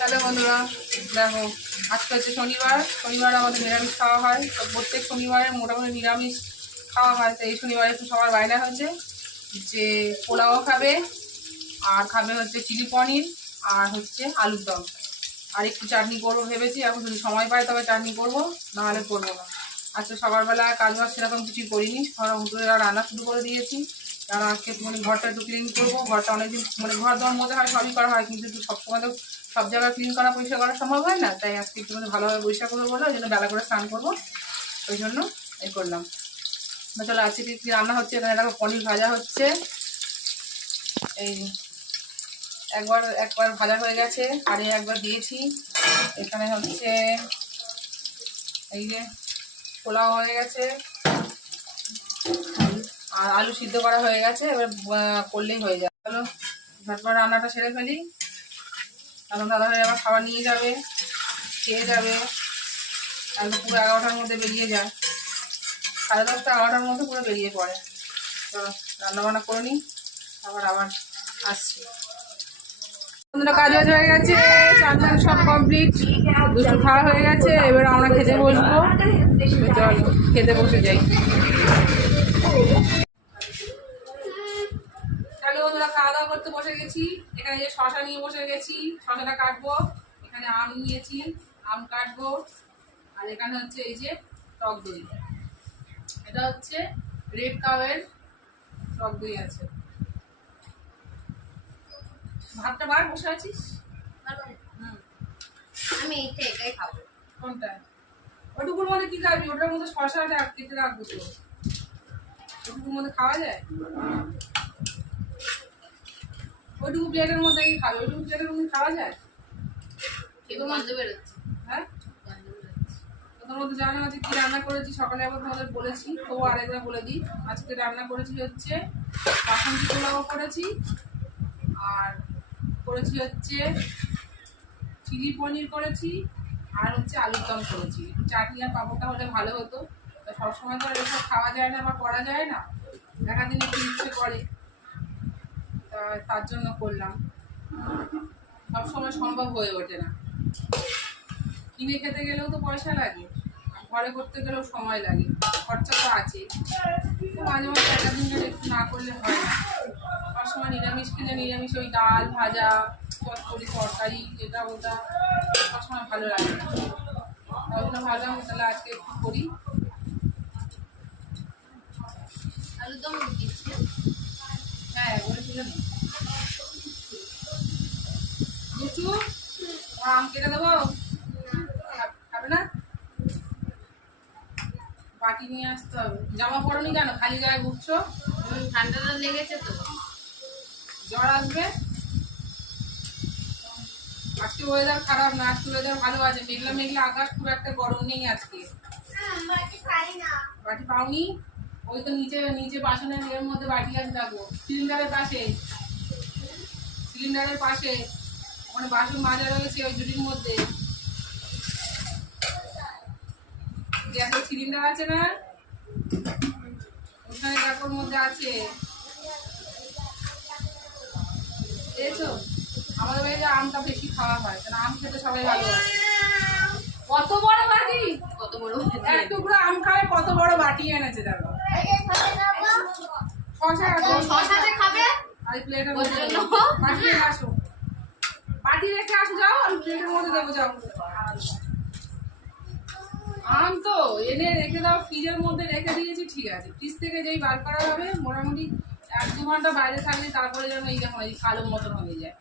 Hello বন্ধুরা, দেখো আজকে হচ্ছে শনিবার। শনিবার আমাদের নিরামিষ খাওয়া হয়। তো প্রত্যেক শনিবারে মোটামুটি নিরামিষ খাওয়া হয়। তো এই শনিবারে একটু সবার বায়না হয়েছে যে পোলাও খাবে, আর খাবে হচ্ছে চিলি পনির, আর হচ্ছে আলুর দম, আর একটু চাটনি করবো ভেবেছি। এখন যদি সময় পাই তবে চাটনি করবো, নাহলে করবো না। আজকে সকালবেলা কাজ বাজ সেরকম কিছুই করিনি, ঘর উঠে রান্না শুরু করে দিয়েছি। কারণ আজকে মানে ঘরটা একটু ক্লিন করবো। ঘরটা অনেকদিন মানে ঘর দেওয়ার মধ্যে হয়, সবই করা হয়, কিন্তু একটু সবসময় তো সব জায়গায় ক্লিন করা পরিষ্কার করা সম্ভব হয় না। তাই আজকে একটু মানে ভালোভাবে পরিষ্কার করবো বলে ওই জন্য বেলা করে স্নান করবো, ওই জন্য এই করলাম। চলো আজকে কি রান্না হচ্ছে, এখানে দেখো পনির ভাজা হচ্ছে। এই একবার ভাজা হয়ে গেছে, আর একবার দিয়েছি। এখানে হচ্ছে এই যে পোলাও হয়ে গেছে, আর আলু সিদ্ধ করা হয়ে গেছে। এবার করলেই হয়ে যাবে। চলো ঝটপট রান্নাটা সেরে ফেলি, কারণ দাদাভাই আবার খাবার নিয়ে যাবে, খেয়ে যাবে। আর পুরো 11টার মধ্যে বেরিয়ে যায়, 10:30 11টার মধ্যে পুরো বেরিয়ে পড়ে। চলো রান্নাবান্না করে নিই, আবার আসছি। কাজ বাজ হয়ে গেছে, চান সব কমপ্লিট, দুটো খাওয়া হয়ে গেছে। এবার আমরা খেতে বসবো। চল খেতে বসে যাই। তাহলে ওরা খাওয়া দাওয়া করতে বসে গেছি। এখানে যে শশা নিয়ে বসে গেছি, শশাটা কাটবো। এখানে আম নিয়েছি, আম কাটবো। আর এখানে হচ্ছে এই যে টক দই, এটা হচ্ছে রেড কাউয়ের টক দই আছে। ভাতটা বার বসে আছিস? আমি এইটা একাই খাবো। কোনটা? ওটুকুর মধ্যে কি খাবি? ওটার মধ্যে শশাটা কেটে রাখবো তো, ওটুকুর মধ্যে খাওয়া যায়? ওইটুকু প্লেটের মধ্যে কি খাবে? ওইটুকু প্লেটের মধ্যে খাওয়া যায়? কিন্তু গন্ধ বেরোচ্ছে। হ্যাঁ, গন্ধ বেরোচ্ছে। তোর মধ্যে জানা আছে কি রান্না করেছি। সকালে আবার তোমাদের বলেছি, তবু আরেকবার বলে দিই। আজকে রান্না করেছি হচ্ছে বাসন্তী পোলাও করেছি, আর করেছি হচ্ছে চিলি পনির করেছি, আর হচ্ছে আলুর দম করেছি। চাটনি আর পাঁপড়টা হলে ভালো হতো। তো সবসময় তো আর এসব খাওয়া যায় না বা করা যায় না, দেখা দিন একটু ইচ্ছে করে, তার জন্য করলাম। সবসময় সম্ভব হয়ে ওঠে না। কিনে খেতে গেলেও তো পয়সা লাগে, আর ঘরে করতে গেলেও সময় লাগে, খরচা তো আছে। তো মাঝে মাঝে একটা দিন একটু না করলে হয় না। সবসময় নিরামিষ কিনে নিরামিষ ওই ডাল ভাজা চটপটি তরকারি এটা ওটা সবসময় ভালো লাগে না। তাই জন্য ভাবলাম তাহলে আজকে একটু করি। আলুর দম দিচ্ছি। হ্যাঁ বলে তুলে নি দুচু, আম কেটে দেবো? খাবে না? বাটি নিয়ে আসতে হবে। জামা পরনি কেন? খালি গায়ে ঘুরছো? ঠান্ডাটা লেগেছে তো, জ্বর আসবে। আজকে ওয়েদার খারাপ না, আজকে ওয়েদার ভালো আছে। মেঘলা মেঘলা আকাশ, খুব একটা গরম নেই আজকে। বাটি পাওনি? ওই তো নিচে নিচে বাসনের এর মধ্যে বাটি আছে, দেখো সিলিন্ডারের পাশে, সিলিন্ডারের পাশে ওখানে বাসন মাজা রয়েছে ওই জুটির মধ্যে। গ্যাসের সিলিন্ডার আছে না, ওখানে কাপড় মধ্যে আছে, দেখছো? আমাদের বাড়িতে আমটা বেশি খাওয়া হয়, কারণ আম খেতে সবাই ভালোবাসে। কত বড় বাটি, কত বড় এক টুকরো আম খাবে, কত বড় বাটি এনেছে দেখো। শশাতে খাবে। আর প্লেটের মধ্যে বাটি রেখে আসো, বাটি রেখে আসো, যাও আমি প্লেটের মধ্যে দেবো, যাও। আম তো এনে রেখে দাও, ফ্রিজের মধ্যে রেখে দিয়েছি, ঠিক আছে। ফ্রিজ থেকে যেই বার করা হবে মোটামুটি 1-2 ঘন্টা বাইরে থাকলে তারপরে যেন এই দেখো এই কালো মতন হয়ে যায়।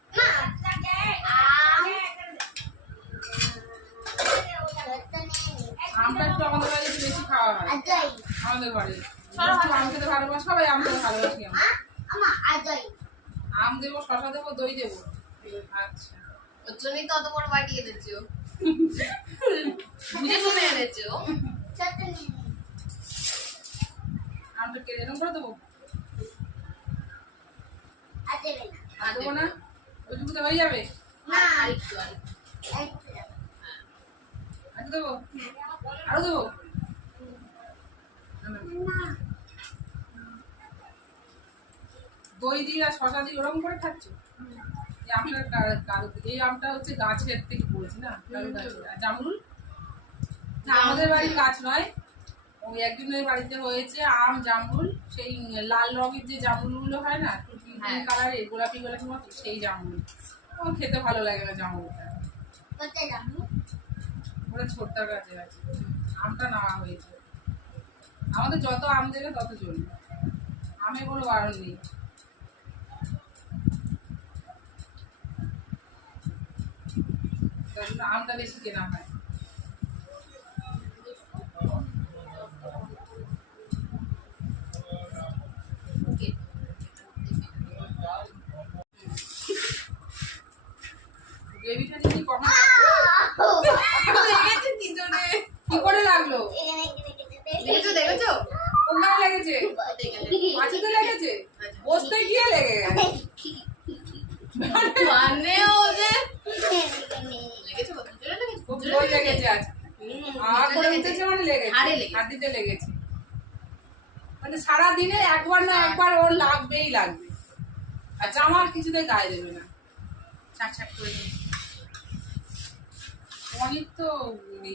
আমটা একটু আমাদের বাড়িতে বেশি খাওয়া হয়, আমাদের ঘরে আম খেতে ভালোবাসে সবাই, আম খেতে ভালোবাসি। আম দেবো, শশা দেবো, দই দেবো। আচ্ছা, ওর জন্যই তো অত বড় বাটি এনেছো, বুঝে শুনে এনেছো। আমটা কেটে এরকম করে দেবো, আর দেবো না? ওইটুকুতে হয়ে যাবে? আরেকটু আচ্ছা দেবো, আরো দেবো। দই দিয়ে আর শশা দিয়ে ওরকম করে খাচ্ছ? এই আমটা এই আমটা হচ্ছে গাছের থেকে পড়েছে না, কারো গাছের। আর জামরুল না, আমাদের বাড়ির গাছ নয়, ওই একজনের বাড়িতে হয়েছে আম জামরুল, সেই লাল রঙের যে জামরুলগুলো হয় না, হ্যাঁ। কালারের গোলাপি গোলাপি মতো, সেই জামরুল। আমার খেতে ভালো লাগে না জামরুলটা, ওটা ছোট্ট গাছে আছে। আমটা নেওয়া হয়েছে। আমাদের যত আম দেবে তত চলবে, আমে কোনো বারণ নেই। তার জন্য আমটা বেশি কেনা হয়। গ্রেভিটা নিয়ে কখন লেগেছে কি জন্যে? কি করে লাগলো? দেখেছো কোনটা লেগেছে? মাছিতে লেগেছে? বসতে গিয়ে লেগে গেছে। মানে ওদের লেগেছে কত জোরে লেগেছে? খুব জোর লেগেছে আজ। আর করে উঠেছে মানে লেগেছে। হাড়ে লেগেছে। হাড়িতে লেগেছে। মানে সারা দিনে একবার না একবার ওর লাগবেই লাগবে। আর জামা আর কিছুতেই গায়ে দেবে না। ছাট ছাট করে দিই। অনেক তো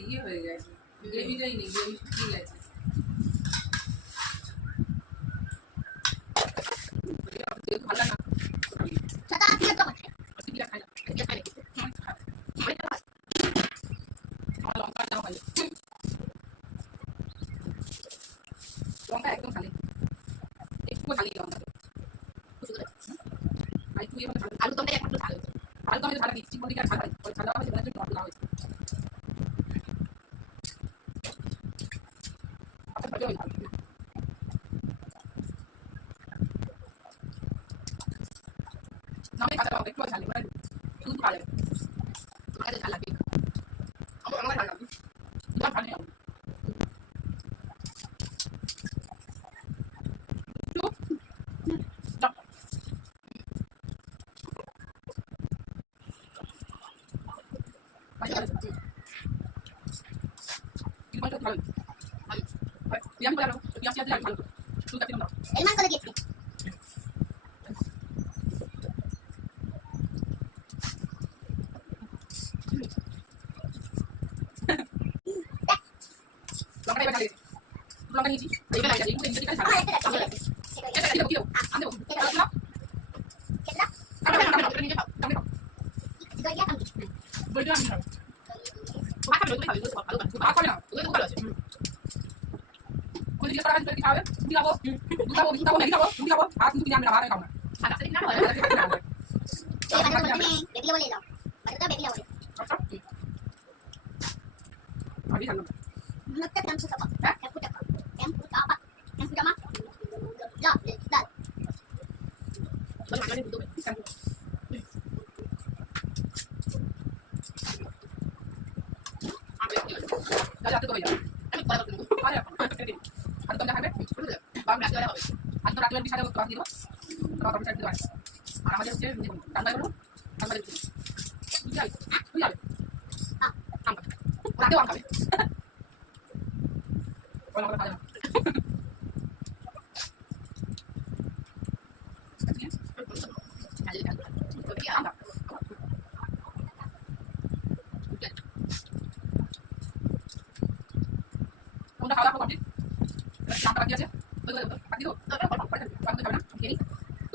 ইয়ে হয়ে গেছে। গ্রেভিটাই নেই, গ্রেভি শুকিয়ে গেছে। ভালো না। লঙ্কা একদম খালি, একটু খালি লঙ্কা, একটু ইয়ে হবে। আলু দমটা একটু ভালো, আলু দমে ভালো দিচ্ছি, কোন দিকে আর ভালো হয়, ভালো হবে সেটা একটু ভালো হয়েছে। নামে কাঁচা লঙ্কা একটু ঝাল এবার শুধু ভালো যাবে, তোমাকে ঝাল লাগবে, আমার ঝাল লাগবে, তোমার ভালো নেই।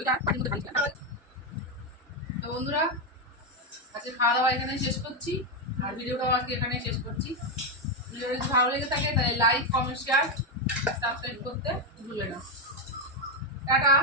El mango de 10. তো বন্ধুরা, আজকে খাওয়া দাওয়া এখানে শেষ করছি, আর ভিডিওটাও আজকে এখানে শেষ করছি। ভিডিওটা যদি ভালো লেগে থাকে তাহলে লাইক, কমেন্ট, শেয়ার, সাবস্ক্রাইব করতে ভুলবে না। টাটা।